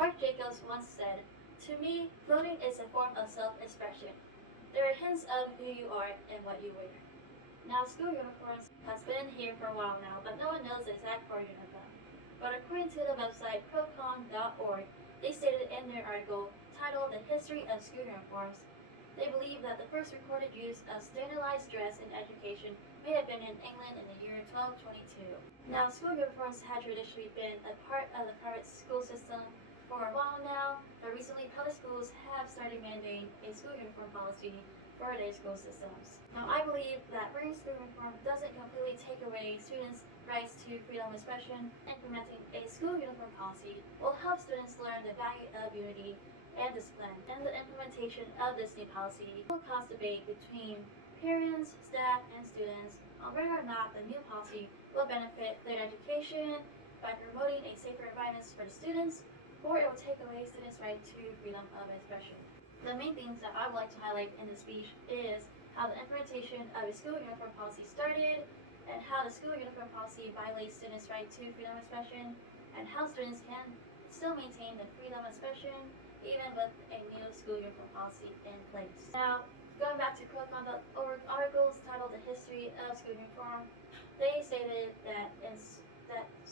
Mark Jacobs once said, "To me, clothing is a form of self-expression. There are hints of who you are and what you wear." Now, school uniforms has been here for a while now, but no one knows the exact origin of them. But according to the website COMM001, they stated in their article titled "The History of School Uniforms," they believe that the first recorded use of standardized dress in education may have been in England in the year 1222. Now, school uniforms had traditionally been a part of the private school system for a while now, but recently public schools have started mandating a school uniform policy for their school systems. Now, I believe that wearing school uniform doesn't completely take away students' rights to freedom of expression. Implementing a school uniform policy will help students learn the value of unity and discipline, and the implementation of this new policy will cause debate between parents, staff, and students on whether or not the new policy will benefit their education by promoting a safer environment for the students, or it will take away students' right to freedom of expression. The main things that I would like to highlight in this speech is how the implementation of a school uniform policy started, and how the school uniform policy violates students' right to freedom of expression, and how students can still maintain the freedom of expression even with a new school uniform policy in place. Now, going back to COMM001 articles titled "The History of School Uniform," they stated that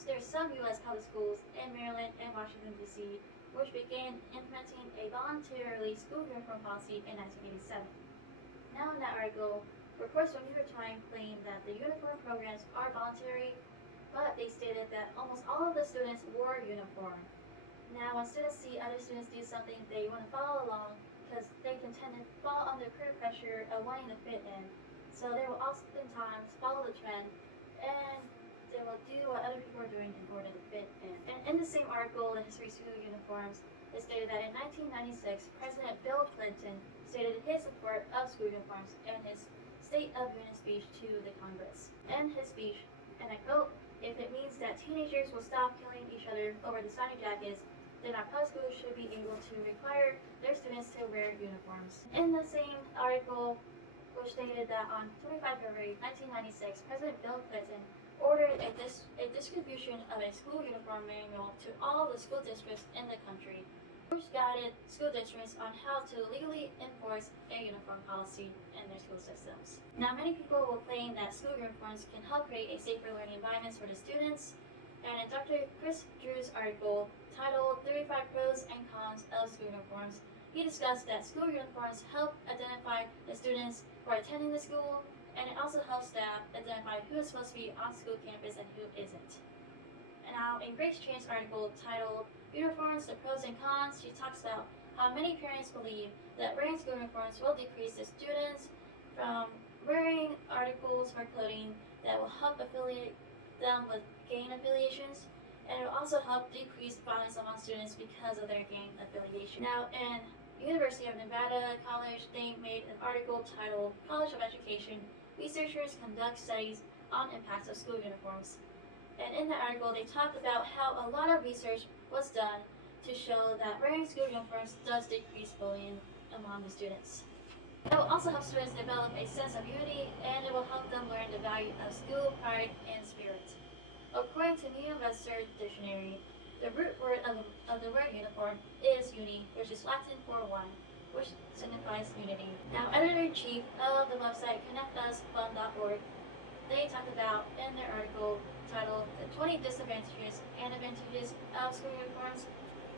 there's some U.S. public schools in Maryland and Washington, D.C., which began implementing a voluntarily school uniform policy in 1987. Now, in that article, reports from New York Times claim that the uniform programs are voluntary, but they stated that almost all of the students wore a uniform. Now, when students see other students do something, they want to follow along because they can tend to fall under peer pressure of wanting to fit in. So they will oftentimes follow the trend, and they will do what other people are doing in order to fit in. And in the same article, The History of School Uniforms, it stated that in 1996, President Bill Clinton stated his support of school uniforms in his State of Union speech to the Congress. In his speech, and I quote, "If it means that teenagers will stop killing each other over designer jackets, then our public schools should be able to require their students to wear uniforms." In the same article, which stated that on 25 February 1996, President Bill Clinton ordered a distribution of a school uniform manual to all the school districts in the country, which guided school districts on how to legally enforce a uniform policy in their school systems. Now, many people will claim that school uniforms can help create a safer learning environment for the students, and in Dr. Chris Drew's article titled 35 Pros and Cons of School Uniforms, he discussed that school uniforms help identify the students who are attending the school, and it also helps staff identify who is supposed to be on school campus and who isn't. And now, in Grace Chan's article titled Uniforms, the Pros and Cons, she talks about how many parents believe that wearing school uniforms will decrease the students from wearing articles or clothing that will help affiliate them with gang affiliations, and it will also help decrease violence among students because of their gang affiliation. Now, in University of Nevada College, they made an article titled College of Education, Researchers Conduct Studies on Impacts of School Uniforms. And in the article, they talked about how a lot of research was done to show that wearing school uniforms does decrease bullying among the students. It will also help students develop a sense of unity, and it will help them learn the value of school pride and spirit. According to New Webster Dictionary, the root word of the word uniform is uni, which is Latin for one, which signifies unity. Now, editor-in-chief of the website connectusfund.org, they talked about in their article titled The 20 Disadvantages and Advantages of School Uniforms.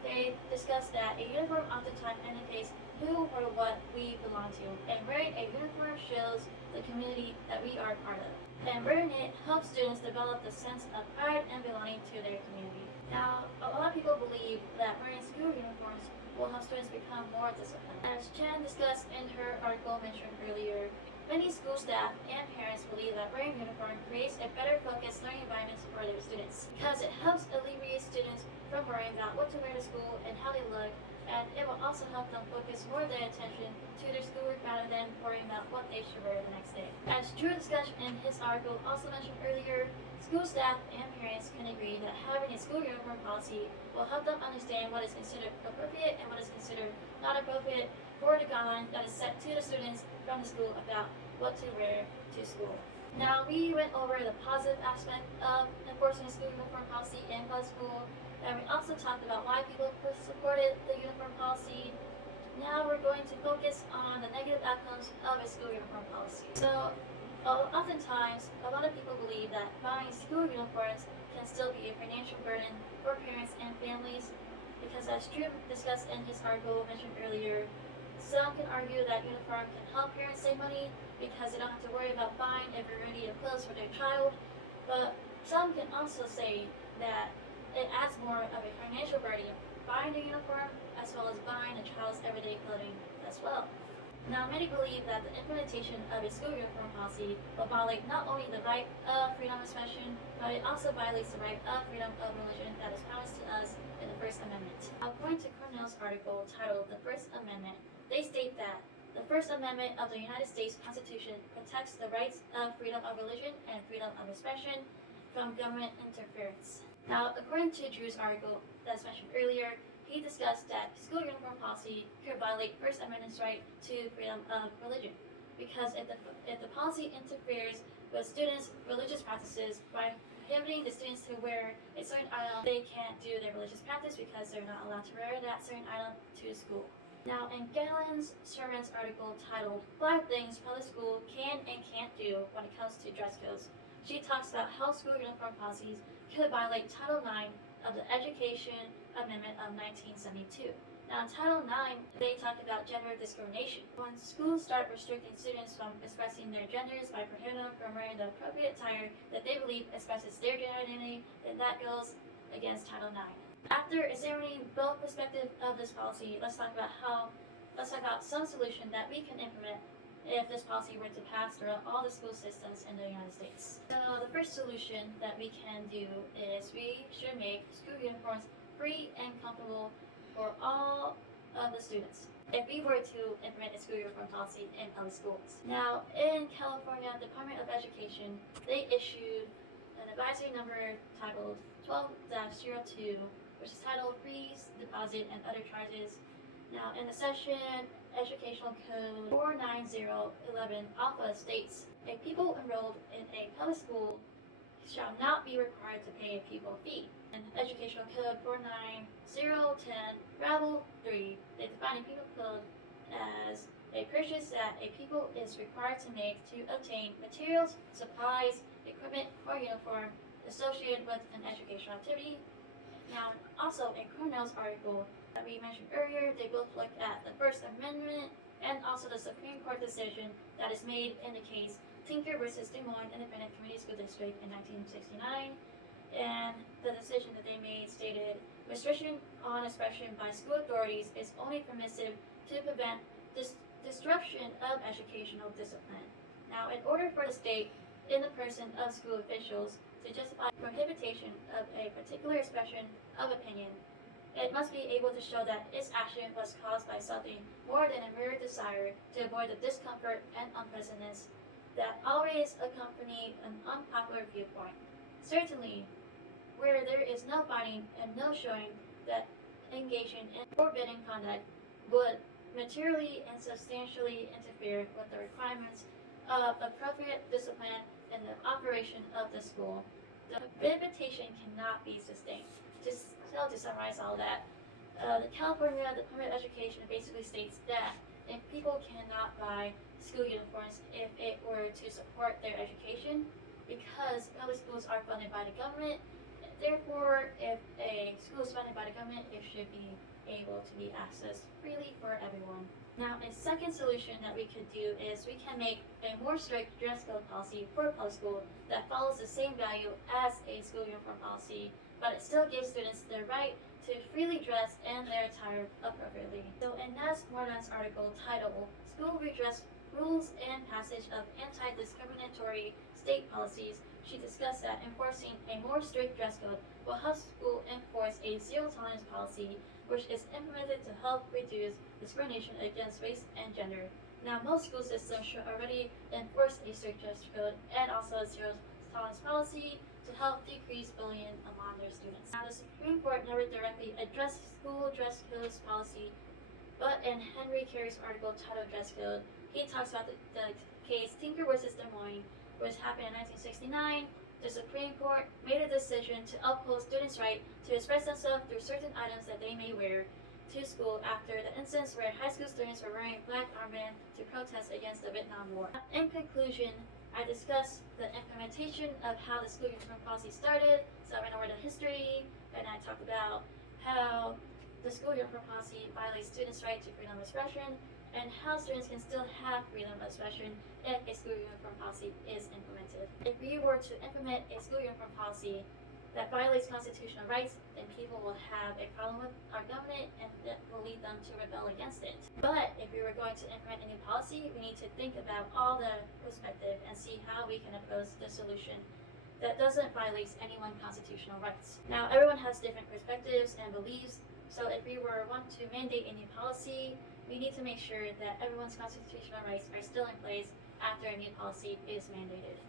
They discussed that a uniform oftentimes indicates who or what we belong to, and wearing a uniform shows the community that we are part of. And wearing it helps students develop the sense of pride and belonging to their community. Now, a lot of people believe that wearing school uniforms will help students become more disciplined. As Chan discussed in her article mentioned earlier, many school staff and parents believe that wearing uniform creates a better focused learning environment for their students, because it helps alleviate students from worrying about what to wear to school and how they look, and it will also help them focus more of their attention to their schoolwork rather than worrying about what they should wear the next day. As Drew discussed in his article also mentioned earlier, school staff and parents can agree that having a school uniform policy will help them understand what is considered appropriate and what is considered not appropriate for the guideline that is set to the students from the school about what to wear to school. Now, we went over the positive aspect of enforcing a school uniform policy in public school, And we also talked about why people supported the uniform policy. Now we're going to focus on the negative outcomes of a school uniform policy. So, oftentimes, a lot of people believe that buying school uniforms can still be a financial burden for parents and families because, as Drew discussed in his article mentioned earlier, some can argue that uniform can help parents save money because they don't have to worry about buying a variety of clothes for their child, but some can also say that it adds more of a financial burden buying a uniform as well as buying a child's everyday clothing as well. Now, many believe that the implementation of a school uniform policy will violate not only the right of freedom of expression, but it also violates the right of freedom of religion that is promised to us in the First Amendment. According to Cornell's article titled The First Amendment, they state that the First Amendment of the United States Constitution protects the rights of freedom of religion and freedom of expression from government interference. Now, according to Drew's article that's mentioned earlier, he discussed that school uniform policy could violate First Amendment's right to freedom of religion because if the policy interferes with students' religious practices by prohibiting the students to wear a certain item, they can't do their religious practice because they're not allowed to wear that certain item to school. Now, in Galen Sherman's article titled 5 Things Public School Can and Can't Do When It Comes to Dress Codes, she talks about how school uniform policies could violate Title IX of the Education Amendment of 1972. Now, in Title IX, they talk about gender discrimination. When schools start restricting students from expressing their genders by prohibiting them from wearing the appropriate attire that they believe expresses their gender identity, then that goes against Title IX. After examining both perspectives of this policy, let's talk about some solution that we can implement if this policy were to pass throughout all the school systems in the United States. So the first solution that we can do is we should make school uniforms free and comfortable for all of the students if we were to implement a school uniform policy in public schools. Now, in California Department of Education, they issued an advisory number titled 12-02, which is titled Fees, Deposit, and Other Charges. Now, in the section, Educational Code 49011 Alpha states, a pupil enrolled in a public school shall not be required to pay a pupil fee. In Educational Code 49010 Rabble 3, they define a pupil code as a purchase that a pupil is required to make to obtain materials, supplies, equipment, or uniform associated with an educational activity. Now, also in Cornell's article that we mentioned earlier, they both looked at the First Amendment and also the Supreme Court decision that is made in the case Tinker versus Des Moines Independent Community School District in 1969. And the decision that they made stated, restriction on expression by school authorities is only permissive to prevent disruption of educational discipline. Now, in order for the state, in the person of school officials, to justify prohibition of a particular expression of opinion, it must be able to show that its action was caused by something more than a mere desire to avoid the discomfort and unpleasantness that always accompany an unpopular viewpoint. Certainly, where there is no finding and no showing that engaging in forbidden conduct would materially and substantially interfere with the requirements of appropriate discipline in the operation of the school, the prohibition cannot be sustained. To summarize all that, the California Department of Education basically states that if people cannot buy school uniforms if it were to support their education, because public schools are funded by the government, therefore, if a school is funded by the government, it should be able to be accessed freely for everyone. Now, a second solution that we could do is we can make a more strict dress code policy for public school that follows the same value as a school uniform policy, but it still gives students the right to freely dress in their attire appropriately. So in Naz Mordan's article titled School Redress Rules and Passage of Anti-Discriminatory State Policies, she discussed that enforcing a more strict dress code will help school enforce a zero-tolerance policy, which is implemented to help reduce discrimination against race and gender. Now, most school systems should already enforce a strict dress code and also a zero-tolerance policy to help decrease bullying among their students. Now, the Supreme Court never directly addressed school dress codes policy, but in Henry Carey's article titled Dress Code, he talks about the case Tinker versus Des Moines, which happened in 1969, the Supreme Court made a decision to uphold students' right to express themselves through certain items that they may wear to school after the instance where high school students were wearing black armband to protest against the Vietnam War. In conclusion, I discussed the implementation of how the school uniform policy started, so I went over the history, and I talked about how the school uniform policy violates students' right to freedom of expression, and how students can still have freedom of expression if a school uniform policy is implemented. If we were to implement a school uniform policy that violates constitutional rights, then people will have a problem with our government and that will lead them to rebel against it. But if we were going to implement a new policy, we need to think about all the perspective and see how we can approach the solution that doesn't violate anyone's constitutional rights. Now, everyone has different perspectives and beliefs, so if we want to mandate a new policy, we need to make sure that everyone's constitutional rights are still in place after a new policy is mandated.